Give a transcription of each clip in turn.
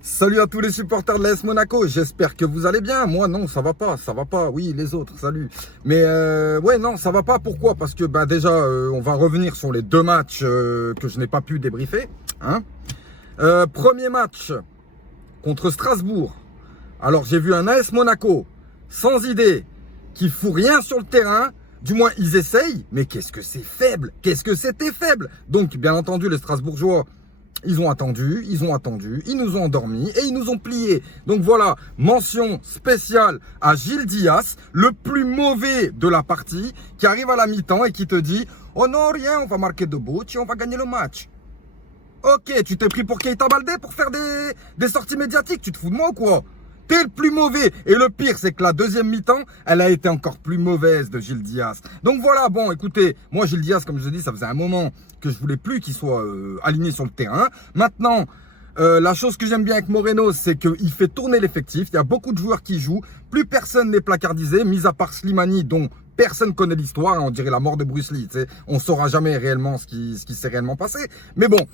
Salut à tous les supporters de l'AS Monaco, j'espère que vous allez bien. Moi non, ça va pas, oui les autres, salut. Mais ouais non, ça va pas, pourquoi? Parce que déjà, on va revenir sur les deux matchs que je n'ai pas pu débriefer. Hein. Premier match contre Strasbourg. Alors j'ai vu un AS Monaco sans idée, qui fout rien sur le terrain. Du moins ils essayent, mais qu'est-ce que c'est faible, qu'est-ce que c'était faible. Donc bien entendu les Strasbourgeois, ils ont attendu, ils nous ont endormis et ils nous ont pliés. Donc voilà, mention spéciale à Gilles Dias, le plus mauvais de la partie, qui arrive à la mi-temps et qui te dit « Oh non, rien, on va marquer 2 buts et on va gagner le match. » Ok, tu t'es pris pour Keita Baldé pour faire des sorties médiatiques, tu te fous de moi ou quoi? T'es le plus mauvais. Et le pire, c'est que la deuxième mi-temps, elle a été encore plus mauvaise de Gilles Dias. Donc voilà, bon, écoutez, moi, Gilles Dias, comme je dis, ça faisait un moment que je voulais plus qu'il soit aligné sur le terrain. Maintenant, la chose que j'aime bien avec Moreno, c'est qu'il fait tourner l'effectif. Il y a beaucoup de joueurs qui jouent. Plus personne n'est placardisé, mis à part Slimani, dont personne connaît l'histoire. On dirait la mort de Bruce Lee. Tu sais. On ne saura jamais réellement ce qui s'est réellement passé. Mais bon.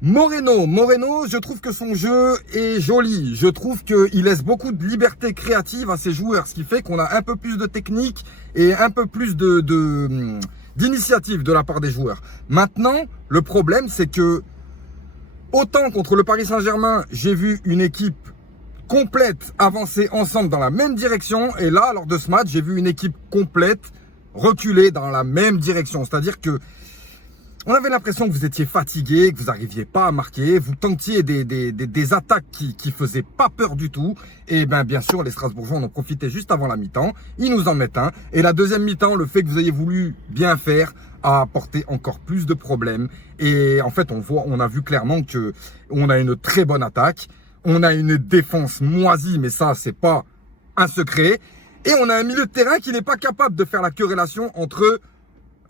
Moreno, je trouve que son jeu est joli. Je trouve qu'il laisse beaucoup de liberté créative à ses joueurs, ce qui fait qu'on a un peu plus de technique et un peu plus d'initiative de la part des joueurs. Maintenant, le problème, c'est que autant contre le Paris Saint-Germain, j'ai vu une équipe complète avancer ensemble dans la même direction. Et là, lors de ce match, j'ai vu une équipe complète reculer dans la même direction. C'est-à-dire que on avait l'impression que vous étiez fatigué, que vous n'arriviez pas à marquer, vous tentiez des attaques qui faisaient pas peur du tout. Et bien sûr, les Strasbourgeois en ont profité juste avant la mi-temps. Ils nous en mettent un. Et la deuxième mi-temps, le fait que vous ayez voulu bien faire a apporté encore plus de problèmes. Et en fait, on a vu clairement que on a une très bonne attaque. On a une défense moisie, mais ça, c'est pas un secret. Et on a un milieu de terrain qui n'est pas capable de faire la corrélation entre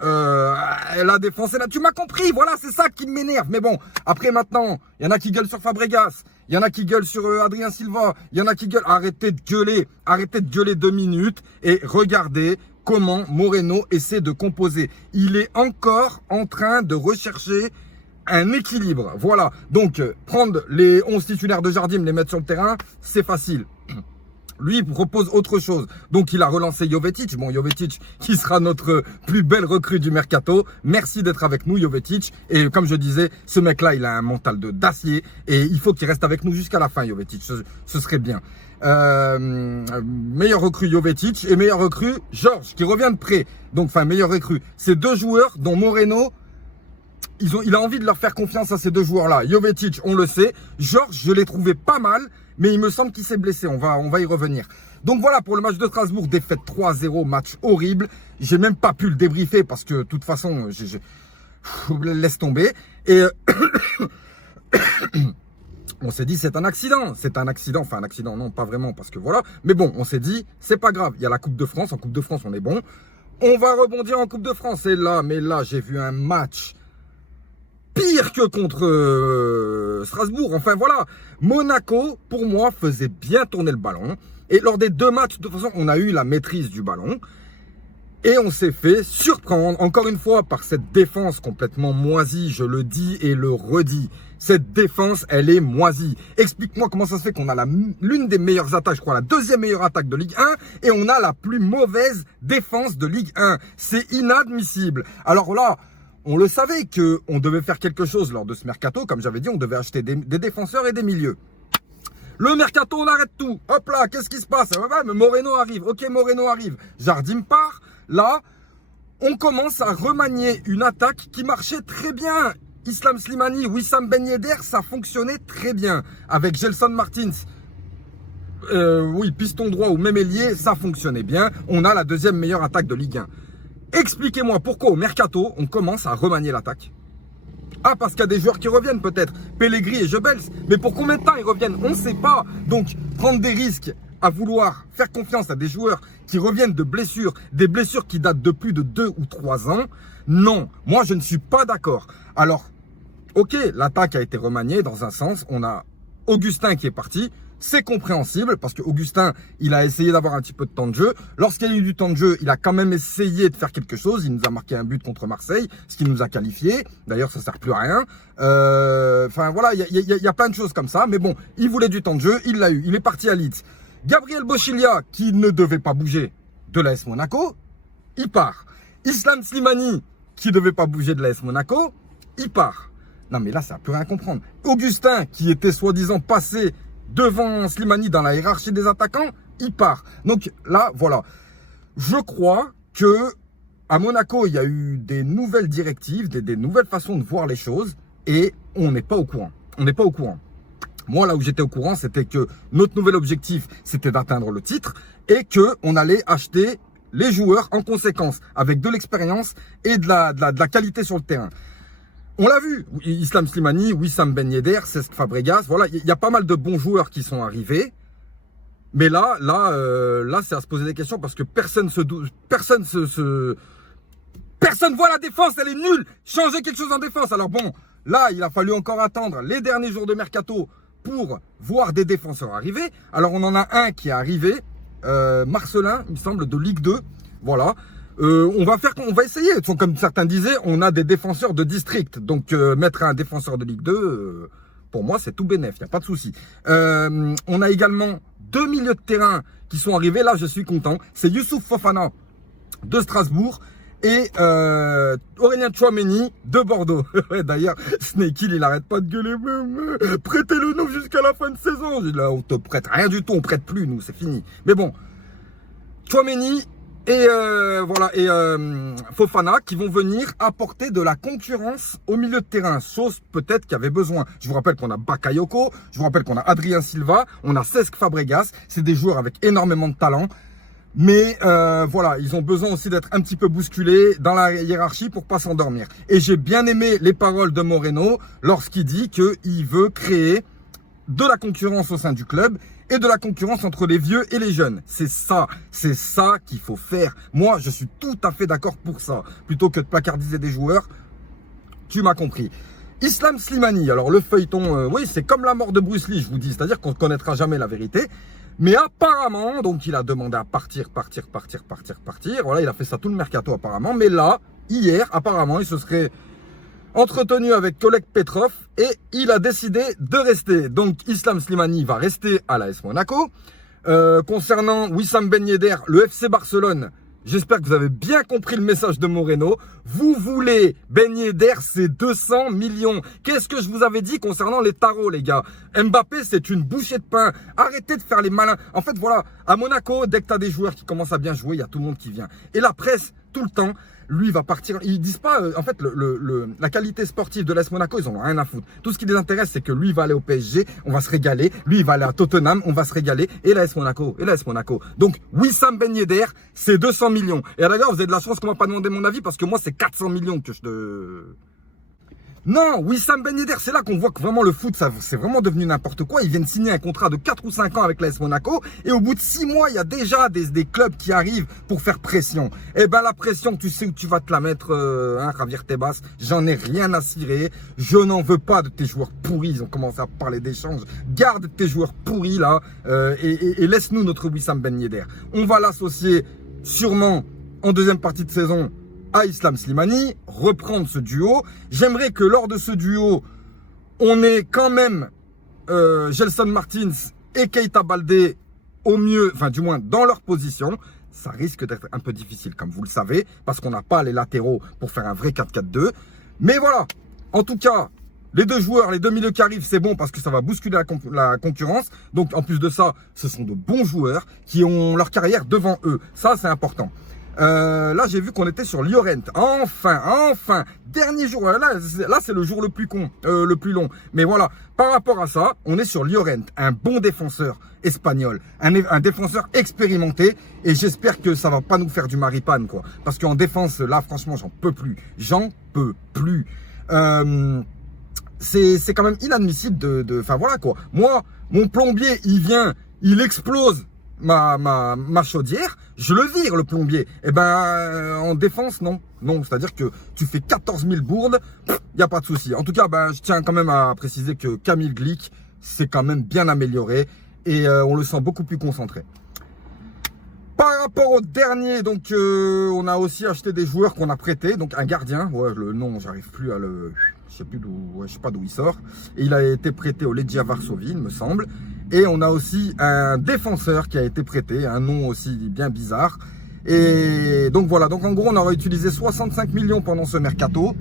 la défense est là, tu m'as compris, voilà, c'est ça qui m'énerve. Mais bon, après maintenant, il y en a qui gueulent sur Fabregas, il y en a qui gueulent sur Adrien Silva, il y en a qui gueulent, arrêtez de gueuler 2 minutes et regardez comment Moreno essaie de composer. Il est encore en train de rechercher un équilibre, voilà. Donc, prendre les 11 titulaires de Jardim, les mettre sur le terrain, c'est facile. Lui, il propose autre chose. Donc, il a relancé Jovetic. Bon, Jovetic, qui sera notre plus belle recrue du mercato. Merci d'être avec nous, Jovetic. Et comme je disais, ce mec-là, il a un mental d'acier. Et il faut qu'il reste avec nous jusqu'à la fin, Jovetic. Ce serait bien. Meilleur recrue, Jovetic. Et meilleur recrue, Georges, qui revient de près. Donc, meilleur recrue. Ces deux joueurs dont Moreno, il a envie de leur faire confiance à ces deux joueurs-là. Jovetic, on le sait. Georges, je l'ai trouvé pas mal. Mais il me semble qu'il s'est blessé, on va y revenir. Donc voilà pour le match de Strasbourg, défaite 3-0, match horrible. J'ai même pas pu le débriefer parce que de toute façon, laisse tomber. Et on s'est dit c'est un accident, enfin un accident, non pas vraiment parce que voilà. Mais bon, on s'est dit c'est pas grave, il y a la Coupe de France, en Coupe de France on est bon. On va rebondir en Coupe de France et là, j'ai vu un match pire que contre Strasbourg. Enfin voilà, Monaco, pour moi, faisait bien tourner le ballon. Et lors des deux matchs, de toute façon, on a eu la maîtrise du ballon. Et on s'est fait surprendre, encore une fois, par cette défense complètement moisie. Je le dis et le redis. Cette défense, elle est moisie. Explique-moi comment ça se fait qu'on a l'une des meilleures attaques, je crois, la deuxième meilleure attaque de Ligue 1. Et on a la plus mauvaise défense de Ligue 1. C'est inadmissible. Alors là, on le savait qu'on devait faire quelque chose lors de ce mercato. Comme j'avais dit, on devait acheter des défenseurs et des milieux. Le mercato, on arrête tout. Hop là, qu'est-ce qui se passe? Mais Moreno arrive. Ok, Moreno arrive. Jardim part. Là, on commence à remanier une attaque qui marchait très bien. Islam Slimani, Wissam Ben Yedder, ça fonctionnait très bien. Avec Gelson Martins, oui, piston droit ou même ailier, ça fonctionnait bien. On a la deuxième meilleure attaque de Ligue 1. Expliquez-moi pourquoi au mercato, on commence à remanier l'attaque. Ah, parce qu'il y a des joueurs qui reviennent peut-être. Pellegrini et Jebels. Mais pour combien de temps ils reviennent? On ne sait pas. Donc, prendre des risques à vouloir faire confiance à des joueurs qui reviennent de blessures, des blessures qui datent de plus de 2 ou 3 ans, non. Moi, je ne suis pas d'accord. Alors, ok, l'attaque a été remaniée dans un sens. On a Augustin qui est parti. c'est compréhensible parce que Augustin, il a essayé d'avoir un petit peu de temps de jeu. Lorsqu'il y a eu du temps de jeu, il a quand même essayé de faire quelque chose. Il nous a marqué un but contre Marseille, ce qui nous a qualifiés. D'ailleurs, ça sert plus à rien. Enfin, voilà, il y a plein de choses comme ça. Mais bon, il voulait du temps de jeu, il l'a eu. Il est parti à Leeds. Gabriel Boschilia, qui ne devait pas bouger de l'AS Monaco, il part. Islam Slimani, qui ne devait pas bouger de l'AS Monaco, il part. Non, mais là, ça n'a plus rien à comprendre. Augustin, qui était soi-disant passé devant Slimani dans la hiérarchie des attaquants, il part. Donc là, voilà. Je crois que à Monaco, il y a eu des nouvelles directives, des nouvelles façons de voir les choses et on n'est pas au courant. On n'est pas au courant. Moi, là où j'étais au courant, c'était que notre nouvel objectif, c'était d'atteindre le titre et qu'on allait acheter les joueurs en conséquence, avec de l'expérience et de la qualité sur le terrain. On l'a vu, Islam Slimani, Wissam Ben Yedder, Cesc Fabregas, voilà, il y a pas mal de bons joueurs qui sont arrivés. Mais là, c'est à se poser des questions parce que personne voit la défense, elle est nulle. Changer quelque chose en défense. Alors bon, là, il a fallu encore attendre les derniers jours de mercato pour voir des défenseurs arriver. Alors on en a un qui est arrivé, Marcelin, il me semble, de Ligue 2. Voilà. On va essayer. Comme certains disaient, on a des défenseurs de district. Donc mettre un défenseur de Ligue 2, pour moi, c'est tout bénef, il n'y a pas de souci. On a également 2 milieux de terrain qui sont arrivés. Là, je suis content. C'est Youssouf Fofana de Strasbourg et Aurélien Tchouaméni de Bordeaux. D'ailleurs, Snake Hill, il n'arrête pas de gueuler. Prêtez-le nous jusqu'à la fin de saison. Là, on te prête rien du tout, on prête plus, nous, c'est fini. Mais bon, Tchouaméni et voilà, et Fofana qui vont venir apporter de la concurrence au milieu de terrain, chose peut-être qu'il y avait besoin. Je vous rappelle qu'on a Bakayoko, je vous rappelle qu'on a Adrien Silva, on a Cesc Fabregas, c'est des joueurs avec énormément de talent. Mais voilà, ils ont besoin aussi d'être un petit peu bousculés dans la hiérarchie pour pas s'endormir. Et j'ai bien aimé les paroles de Moreno lorsqu'il dit qu'il veut créer de la concurrence au sein du club et de la concurrence entre les vieux et les jeunes. C'est ça qu'il faut faire. Moi, je suis tout à fait d'accord pour ça. Plutôt que de placardiser des joueurs, tu m'as compris. Islam Slimani, alors le feuilleton, oui, c'est comme la mort de Bruce Lee, je vous dis. C'est-à-dire qu'on ne connaîtra jamais la vérité. Mais apparemment, donc il a demandé à partir. Voilà, il a fait ça tout le mercato apparemment. Mais là, hier, apparemment, il se serait entretenu avec Oleg Petrov et il a décidé de rester. Donc Islam Slimani va rester à l'AS Monaco. Concernant Wissam Ben Yedder, le FC Barcelone, j'espère que vous avez bien compris le message de Moreno. Vous voulez Ben Yedder, c'est 200 millions. Qu'est-ce que je vous avais dit concernant les tarots, les gars? Mbappé, c'est une bouchée de pain. Arrêtez de faire les malins. En fait, voilà, à Monaco, dès que tu as des joueurs qui commencent à bien jouer, il y a tout le monde qui vient. Et la presse, tout le temps, lui va partir. Ils disent pas, en fait, la qualité sportive de l'AS Monaco, ils en ont rien à foutre. Tout ce qui les intéresse, c'est que lui va aller au PSG, on va se régaler. Lui, il va aller à Tottenham, on va se régaler. Et l'AS Monaco, Donc, Wissam Ben Yedder, c'est 200 millions. Et d'ailleurs, vous avez de la chance qu'on m'a pas demandé mon avis parce que moi, c'est 400 millions que je te... Non, Wissam Ben Yedder, c'est là qu'on voit que vraiment le foot, ça, c'est vraiment devenu n'importe quoi. Ils viennent signer un contrat de 4 ou 5 ans avec l'AS Monaco et au bout de 6 mois, il y a déjà des clubs qui arrivent pour faire pression. Eh ben la pression, tu sais où tu vas te la mettre, Javier Tebas. J'en ai rien à cirer. Je n'en veux pas de tes joueurs pourris. Ils ont commencé à parler d'échanges. Garde tes joueurs pourris là et laisse-nous notre Wissam Ben Yedder. On va l'associer sûrement en deuxième partie de saison à Islam Slimani, reprendre ce duo. J'aimerais que lors de ce duo, on ait quand même Gelson Martins et Keita Baldé au mieux, enfin du moins dans leur position. Ça risque d'être un peu difficile, comme vous le savez, parce qu'on n'a pas les latéraux pour faire un vrai 4-4-2. Mais voilà, en tout cas, les deux joueurs, les deux milieux qui arrivent, c'est bon parce que ça va bousculer la concurrence. Donc en plus de ça, ce sont de bons joueurs qui ont leur carrière devant eux. Ça, c'est important. Là, j'ai vu qu'on était sur Llorent. Enfin, dernier jour. Là, c'est le jour le plus long. Mais voilà, par rapport à ça, on est sur Llorent, un bon défenseur espagnol, un défenseur expérimenté. Et j'espère que ça va pas nous faire du maripane, quoi. Parce qu'en défense, là, franchement, j'en peux plus. C'est quand même inadmissible enfin voilà, quoi. Moi, mon plombier, il vient, il explose ma chaudière, je le vire le plombier. Eh ben en défense non, c'est-à-dire que tu fais 14 000 bourdes, il y a pas de souci. En tout cas, je tiens quand même à préciser que Kamil Glik s'est quand même bien amélioré et on le sent beaucoup plus concentré. Par rapport au dernier, donc on a aussi acheté des joueurs qu'on a prêtés, donc un gardien, ouais, le nom, j'arrive plus à le, je sais plus d'où, ouais, je sais pas d'où il sort, et il a été prêté au Legia Varsovie, il me semble, et on a aussi un défenseur qui a été prêté, un nom aussi bien bizarre, et donc voilà, donc en gros on aura utilisé 65 millions pendant ce mercato.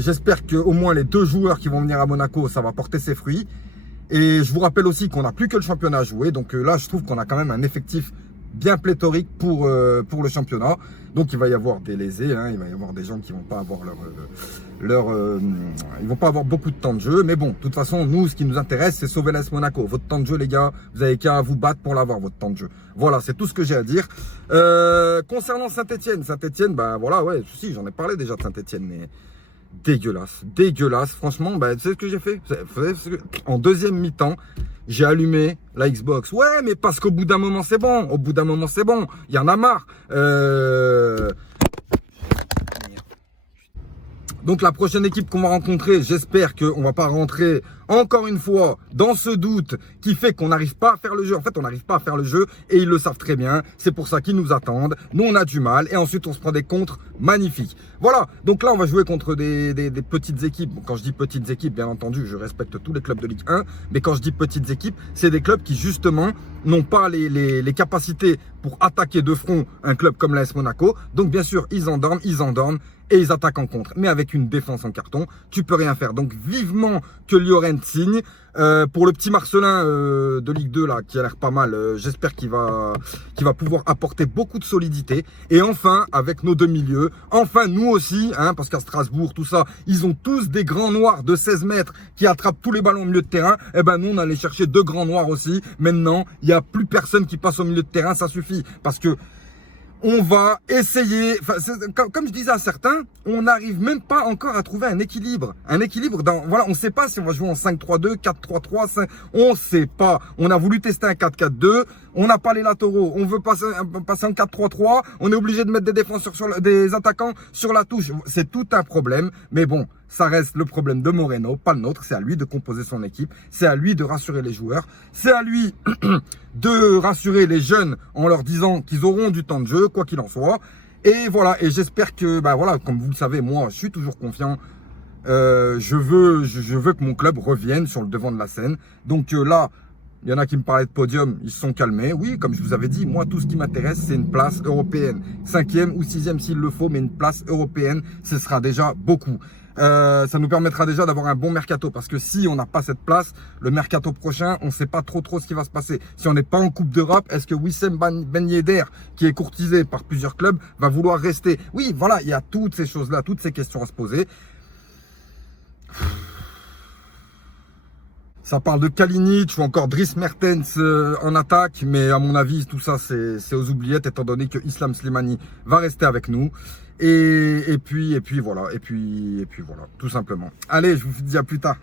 J'espère qu'au moins les 2 joueurs qui vont venir à Monaco, ça va porter ses fruits. Et je vous rappelle aussi qu'on n'a plus que le championnat à jouer, donc là je trouve qu'on a quand même un effectif bien pléthorique pour le championnat. Donc il va y avoir des lésés, hein, il va y avoir des gens qui vont pas avoir ils vont pas avoir beaucoup de temps de jeu. Mais bon, de toute façon, nous, ce qui nous intéresse, c'est sauver l'AS Monaco. Votre temps de jeu, les gars, vous avez qu'à vous battre pour l'avoir, votre temps de jeu. Voilà, c'est tout ce que j'ai à dire. Concernant Saint-Etienne, ben voilà, ouais, si, j'en ai parlé déjà de Saint-Etienne, mais dégueulasse, dégueulasse. Franchement, bah, tu sais ce que j'ai fait? En deuxième mi-temps, j'ai allumé la Xbox. Ouais, mais parce qu'au bout d'un moment, c'est bon. Au bout d'un moment, c'est bon. Il y en a marre. Donc la prochaine équipe qu'on va rencontrer, j'espère qu'on va pas rentrer encore une fois dans ce doute qui fait qu'on n'arrive pas à faire le jeu. En fait, on n'arrive pas à faire le jeu et ils le savent très bien. C'est pour ça qu'ils nous attendent. Nous, on a du mal et ensuite on se prend des contres magnifiques. Voilà, donc là, on va jouer contre des petites équipes. Bon, quand je dis petites équipes, bien entendu, je respecte tous les clubs de Ligue 1. Mais quand je dis petites équipes, c'est des clubs qui justement n'ont pas les capacités pour attaquer de front un club comme l'AS Monaco. Donc bien sûr, ils endorment et ils attaquent en contre. Mais avec une défense en carton, tu peux rien faire. Donc vivement que Llorente signe. Pour le petit Marcelin de Ligue 2 là, qui a l'air pas mal, j'espère qu'il va pouvoir apporter beaucoup de solidité. Et enfin, avec nos 2 milieux, enfin nous aussi, hein, parce qu'à Strasbourg, tout ça, ils ont tous des grands noirs de 16 mètres qui attrapent tous les ballons au milieu de terrain. Et ben nous, on allait chercher 2 grands noirs aussi. Maintenant, il n'y a plus personne qui passe au milieu de terrain, ça suffit. Parce que on va essayer, comme je disais à certains, on n'arrive même pas encore à trouver un équilibre. Un équilibre dans, voilà, on ne sait pas si on va jouer en 5-3-2, 4-3-3, 5, on ne sait pas. On a voulu tester un 4-4-2, on n'a pas les latéraux, on veut passer en 4-3-3, on est obligé de mettre des défenseurs des attaquants sur la touche. C'est tout un problème, mais bon, ça reste le problème de Moreno, pas le nôtre. C'est à lui de composer son équipe, c'est à lui de rassurer les joueurs, c'est à lui de rassurer les jeunes en leur disant qu'ils auront du temps de jeu, quoi qu'il en soit. Et voilà, et j'espère que, bah voilà, comme vous le savez, moi, je suis toujours confiant. Je veux que mon club revienne sur le devant de la scène. Donc là, il y en a qui me parlaient de podium, ils se sont calmés. Oui, comme je vous avais dit, moi, tout ce qui m'intéresse, c'est une place européenne. 5e ou 6e s'il le faut, mais une place européenne, ce sera déjà beaucoup. Ça nous permettra déjà d'avoir un bon mercato, parce que si on n'a pas cette place, le mercato prochain, on ne sait pas trop ce qui va se passer. Si on n'est pas en Coupe d'Europe, est-ce que Wissem Ben Yedder, qui est courtisé par plusieurs clubs, va vouloir rester? Oui, voilà, il y a toutes ces choses-là, toutes ces questions à se poser. Ça parle de Kalinic ou encore Dries Mertens en attaque, mais à mon avis, tout ça, c'est aux oubliettes, étant donné que Islam Slimani va rester avec nous. Et puis voilà, et puis voilà, tout simplement. Allez, je vous dis à plus tard.